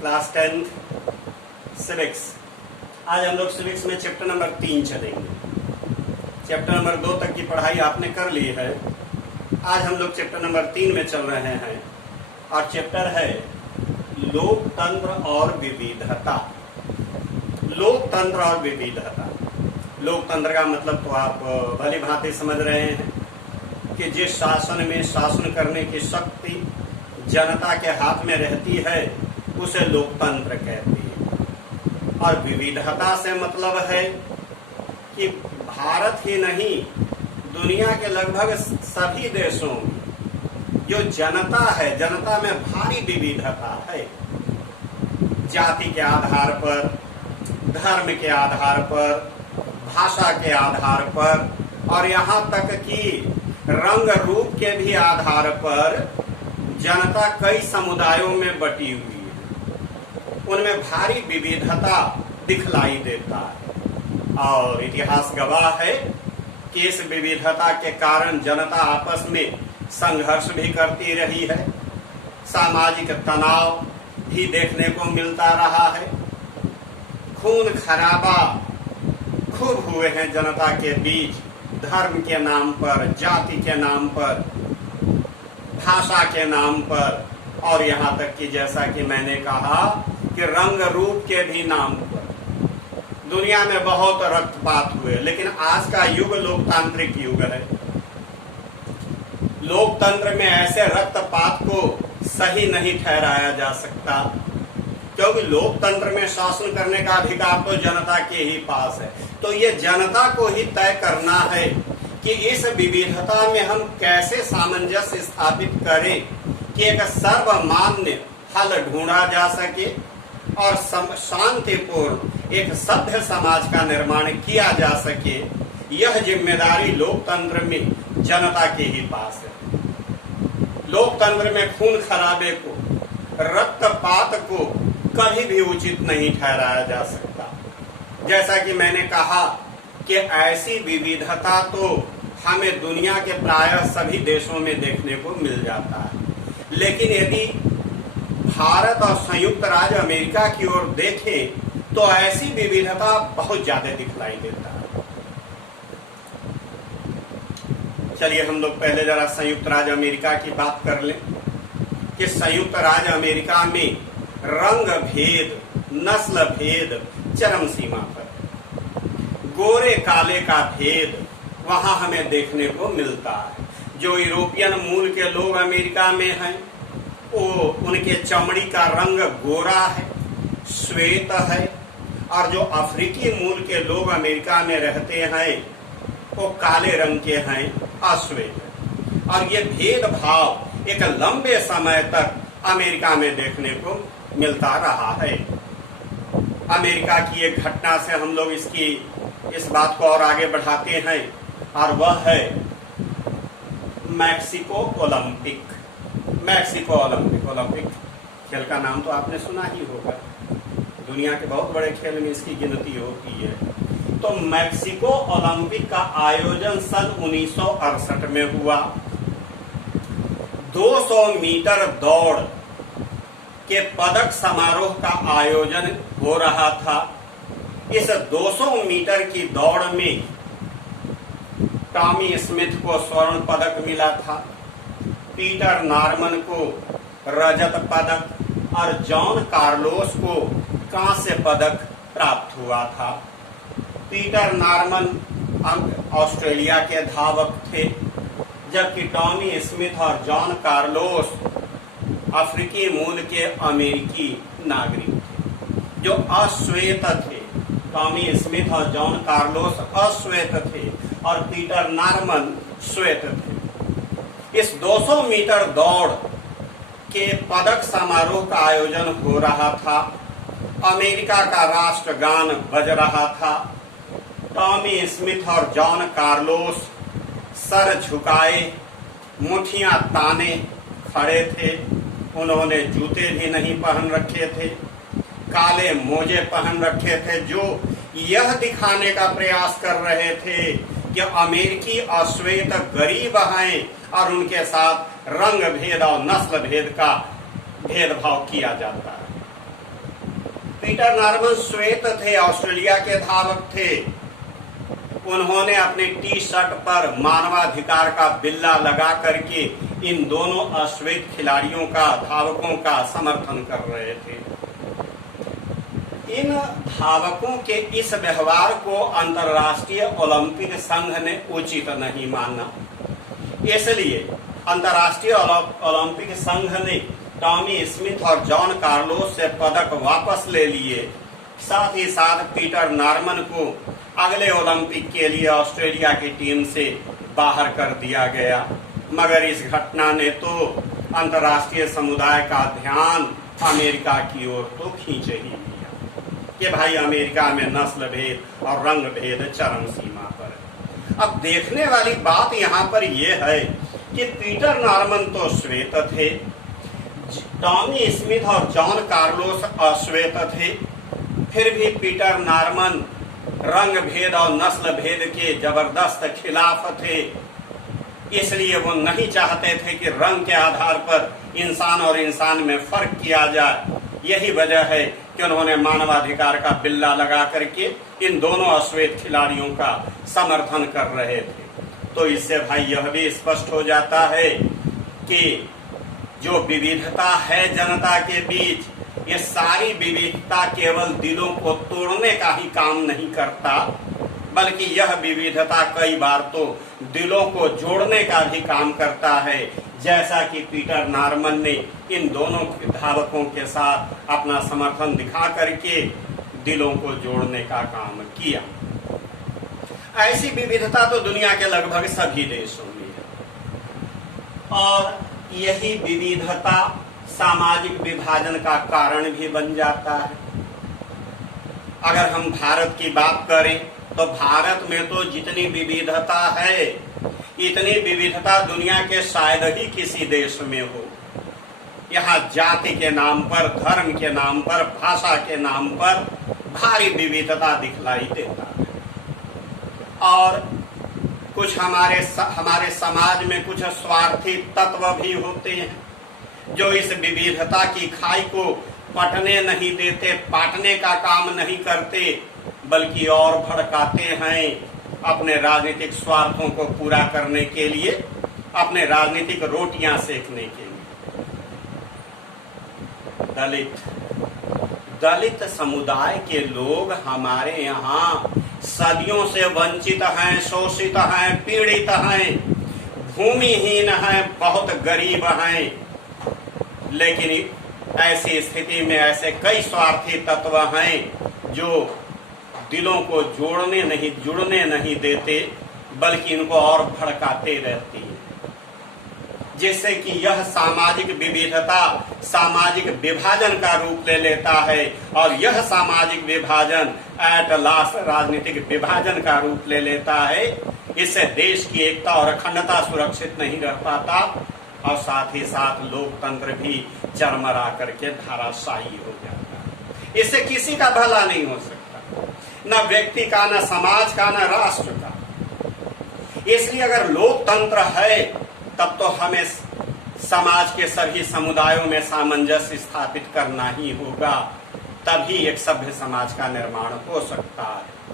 Class 10 civics. आज हम लोग सिविक्स में चैप्टर नंबर 3 चलेंगे। चैप्टर नंबर 2 तक की पढ़ाई आपने कर ली है। आज हम लोग चैप्टर नंबर 3 में चल रहे हैं और चैप्टर है लोकतंत्र और विविधता। लोकतंत्र और विविधता। लोकतंत्र का मतलब तो आप भली भांति समझ रहे हैं कि जिस शासन में शासन करने की शक्ति जनता के हाथ में रहती है उसे लोकतंत्र कहती है। और विविधता से मतलब है कि भारत ही नहीं, दुनिया के लगभग सभी देशों में जो जनता है, जनता में भारी विविधता है। जाति के आधार पर, धर्म के आधार पर, भाषा के आधार पर और यहाँ तक कि रंग रूप के भी आधार पर जनता कई समुदायों में बटी हुई है। उनमें भारी विविधता दिखलाई देता है और इतिहास गवाह है कि इस विविधता के कारण जनता आपस में संघर्ष भी करती रही है। सामाजिक तनाव भी देखने को मिलता रहा है। खून खराबा खूब हुए हैं जनता के बीच, धर्म के नाम पर, जाति के नाम पर, भाषा के नाम पर और यहाँ तक कि जैसा कि मैंने कहा कि रंग रूप के भी नाम पर दुनिया में बहुत रक्तपात हुए। लेकिन आज का युग लोकतांत्रिक युग है। लोकतंत्र में ऐसे रक्तपात को सही नहीं ठहराया जा सकता, क्योंकि लोकतंत्र में शासन करने का अधिकार तो जनता के ही पास है। तो ये जनता को ही तय करना है कि इस विविधता में हम कैसे सामंजस्य स्थापित करें कि एक सर्वमान्य हल ढूंढा जा सके और शांतिपूर्ण एक सभ्य समाज का निर्माण किया जा सके। यह जिम्मेदारी लोकतंत्र में जनता के ही पास है। लोकतंत्र में खून खराबे को, रक्तपात को कभी भी उचित नहीं ठहराया जा सकता। जैसा कि मैंने कहा कि ऐसी विविधता तो हमें दुनिया के प्रायः सभी देशों में देखने को मिल जाता है। लेकिन यदि भारत और संयुक्त राज्य अमेरिका की ओर देखें तो ऐसी विविधता बहुत ज्यादा दिखलाई देता है। चलिए हम लोग पहले जरा संयुक्त राज्य अमेरिका की बात कर लें कि संयुक्त राज्य अमेरिका में रंग भेद, नस्ल भेद चरम सीमा पर, गोरे काले का भेद वहां हमें देखने को मिलता है। जो यूरोपियन मूल के लोग अमेरिका में हैं वो उनके चमड़ी का रंग गोरा है, श्वेत है, और जो अफ्रीकी मूल के लोग अमेरिका में रहते हैं वो काले रंग के हैं, अश्वेत। और ये भेदभाव एक लंबे समय तक अमेरिका में देखने को मिलता रहा है। अमेरिका की एक घटना से हम लोग इस बात को और आगे बढ़ाते हैं और वह है मैक्सिको ओलंपिक। मैक्सिको ओलंपिक खेल का नाम तो आपने सुना ही होगा। दुनिया के बहुत बड़े खेल में इसकी गिनती होती है। तो मैक्सिको ओलंपिक का आयोजन सन 1968 में हुआ। 200 मीटर दौड़ के पदक समारोह का आयोजन हो रहा था। इस 200 मीटर की दौड़ में टॉमी स्मिथ को स्वर्ण पदक मिला था, पीटर नॉर्मन को रजत पदक और जॉन कार्लोस को कांस्य पदक प्राप्त हुआ था। पीटर नॉर्मन ऑस्ट्रेलिया के धावक थे, जबकि टॉमी स्मिथ और जॉन कार्लोस अफ्रीकी मूल के अमेरिकी नागरिक थे जो अश्वेत थे। टॉमी स्मिथ और जॉन कार्लोस अश्वेत थे और पीटर नॉर्मन श्वेत थे। इस 200 मीटर दौड़ के पदक समारोह का आयोजन हो रहा था। अमेरिका का राष्ट्रगान बज रहा था। टॉमी स्मिथ और जॉन कार्लोस सर झुकाए, मुठियां ताने खड़े थे। उन्होंने जूते भी नहीं पहन रखे थे, काले मोजे पहन रखे थे, जो यह दिखाने का प्रयास कर रहे थे कि अमेरिकी अश्वेत गरीब हैं और उनके साथ रंग भेद और नस्ल भेद का भेदभाव किया जाता है। पीटर नॉर्मन श्वेत थे, ऑस्ट्रेलिया के धावक थे। उन्होंने अपने टी शर्ट पर मानवाधिकार का बिल्ला लगा करके इन दोनों अश्वेत खिलाड़ियों का, धावकों का समर्थन कर रहे थे। इन धावकों के इस व्यवहार को अंतर्राष्ट्रीय ओलंपिक संघ ने उचित नहीं माना। इसलिए अंतर्राष्ट्रीय ओलंपिक संघ ने टॉमी स्मिथ और जॉन कार्लोस से पदक वापस ले लिए। साथ ही साथ पीटर नॉर्मन को अगले ओलंपिक के लिए ऑस्ट्रेलिया की टीम से बाहर कर दिया गया। मगर इस घटना ने तो अंतर्राष्ट्रीय समुदाय का ध्यान अमेरिका की ओर तो खींच ही लिया कि भाई अमेरिका में नस्ल भेद और रंग भेद चरम सीमा पर है। अब देखने वाली बात यहाँ पर यह है कि पीटर नॉर्मन तो श्वेत थे, टॉमी स्मिथ और जॉन कार्लोस अश्वेत थे, फिर भी पीटर नॉर्मन रंग भेद और नस्ल भेद के जबरदस्त खिलाफ थे। इसलिए वो नहीं चाहते थे कि रंग के आधार पर इंसान और इंसान में फर्क किया जाए। यही वजह है कि उन्होंने मानवाधिकार का बिल्ला लगा करके इन दोनों अश्वेत खिलाड़ियों का समर्थन कर रहे थे। तो इससे भाई यह भी स्पष्ट हो जाता है कि जो विविधता है जनता के बीच, ये सारी विविधता केवल दिलों को तोड़ने का ही काम नहीं करता, बल्कि यह विविधता कई बार तो दिलों को जोड़ने का भी काम करता है, जैसा कि पीटर नॉर्मन ने इन दोनों धावकों के साथ अपना समर्थन दिखा करके दिलों को जोड़ने का काम किया। ऐसी विविधता तो दुनिया के लगभग सभी देशों में है और यही विविधता सामाजिक विभाजन का कारण भी बन जाता है। अगर हम भारत की बात करें तो भारत में तो जितनी विविधता है, इतनी विविधता दुनिया के शायद ही किसी देश में हो। यहाँ जाति के नाम पर, धर्म के नाम पर, भाषा के नाम पर भारी विविधता दिखलाई देता है। और कुछ हमारे समाज में कुछ स्वार्थी तत्व भी होते हैं जो इस विविधता की खाई को पटने नहीं देते, पाटने का काम नहीं करते, बल्कि और भड़काते हैं अपने राजनीतिक स्वार्थों को पूरा करने के लिए, अपने राजनीतिक रोटियां सेकने के लिए। दलित समुदाय के लोग हमारे यहाँ सदियों से वंचित हैं, शोषित हैं, पीड़ित हैं, भूमिहीन हैं, बहुत गरीब हैं। लेकिन ऐसी स्थिति में ऐसे कई स्वार्थी तत्व हैं जो दिलों को जुड़ने नहीं देते, बल्कि इनको और भड़काते रहती है, जिससे कि यह सामाजिक विविधता सामाजिक विभाजन का रूप ले लेता है और यह सामाजिक विभाजन एट लास्ट राजनीतिक विभाजन का रूप ले लेता है। इससे देश की एकता और अखंडता सुरक्षित नहीं रह पाता और साथ ही साथ लोकतंत्र भी चरमरा करके धाराशाही हो जाता है। इससे किसी का भला नहीं हो सकता, न व्यक्ति का, न समाज का, न राष्ट्र का। इसलिए अगर लोकतंत्र है तब तो हमें समाज के सभी समुदायों में सामंजस्य स्थापित करना ही होगा, तभी एक सभ्य समाज का निर्माण हो सकता है।